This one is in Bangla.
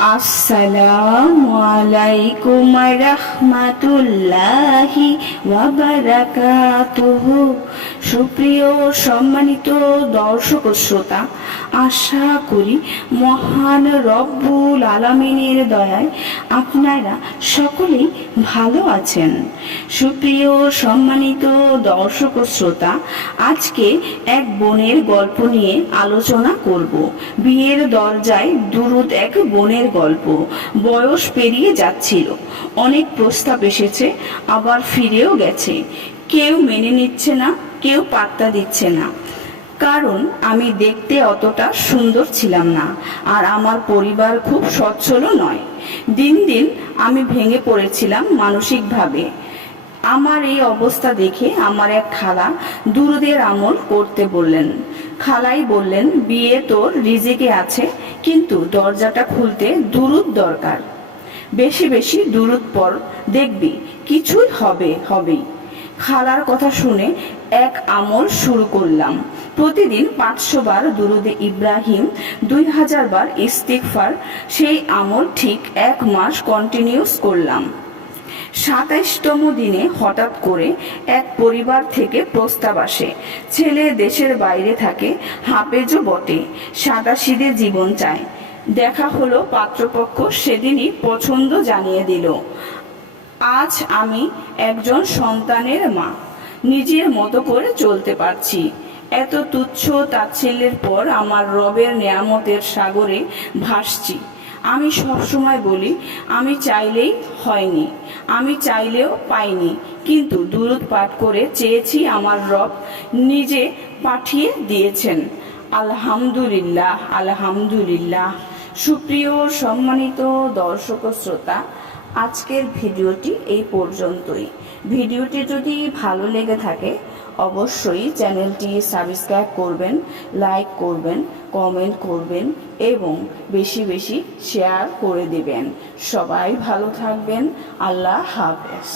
আসসালামু আলাইকুম রাহমাতুল্লাহি ওয়া বারাকাতুহু। সুপ্রিয় সম্মানিত দর্শক ও শ্রোতা, আশা করি মহান রব্বুল আলামিনের দয়ায় আপনারা সকলেই ভালো আছেন। সুপ্রিয় সম্মানিত দর্শক ও শ্রোতা, আজকে এক বোনের গল্প নিয়ে আলোচনা করব। বিয়ের দরজায় দুরুদ এক বোনের গল্প। বয়স পেরিয়ে যাচ্ছিল, অনেক প্রস্তাব এসেছে, আবার ফিরেও গেছে। কেউ মেনে নিচ্ছে না, কেউ পাত্তা দিচ্ছে না। কারণ আমি দেখতে অতটা সুন্দর ছিলাম না, আর আমার পরিবার খুব সচ্ছল নয়। দিন দিন আমি ভেঙে পড়েছিলাম মানসিকভাবে। আমার এই অবস্থা দেখে আমার এক খালা দুরুদের আমল করতে বললেন। খালাই বললেন, বিয়ে তোর রিজিকে আছে, কিন্তু দরজাটা খুলতে দুরুদ দরকার। বেশি বেশি দুরুদ পড়, দেখবি কিছুই হবেই। খালার কথা শুনে এক আমল শুরু করলাম। প্রতিদিন 500 বার দুরুদে ইব্রাহিম, 2000 বার ইস্তিগফার। সেই আমল ঠিক 1 মাস কন্টিনিউস করলাম। 27তম দিনে হঠাৎ করে এক পরিবার থেকে প্রস্তাব আসে। ছেলে দেশের বাইরে থাকে, হাফেজও বটে, সাদাসিধে জীবন চায়। দেখা হলো, পাত্রপক্ষ সেদিনই পছন্দ জানিয়ে দিল। আজ আমি একজন সন্তানের মা, নিজের মতো করে চলতে পারছি। এত তুচ্ছ তাচ্ছিল্যের পর আমার রবের নেয়ামতের সাগরে ভাসছি। আমি সবসময় বলি, আমি চাইলেই হয়নি, আমি চাইলেও পাইনি, কিন্তু দুরূদ পাঠ করে চেয়েছি, আমার রব নিজে পাঠিয়ে দিয়েছেন। আলহামদুলিল্লাহ, আলহামদুলিল্লাহ। সুপ্রিয় সম্মানিত দর্শক ও শ্রোতা, আজকের ভিডিওটি এই পর্যন্তই। ভিডিওটি যদি ভালো লেগে থাকে অবশ্যই চ্যানেলটি সাবস্ক্রাইব করবেন, লাইক করবেন, কমেন্ট করবেন এবং বেশি বেশি শেয়ার করে দিবেন। সবাই ভালো থাকবেন। আল্লাহ হাফেজ।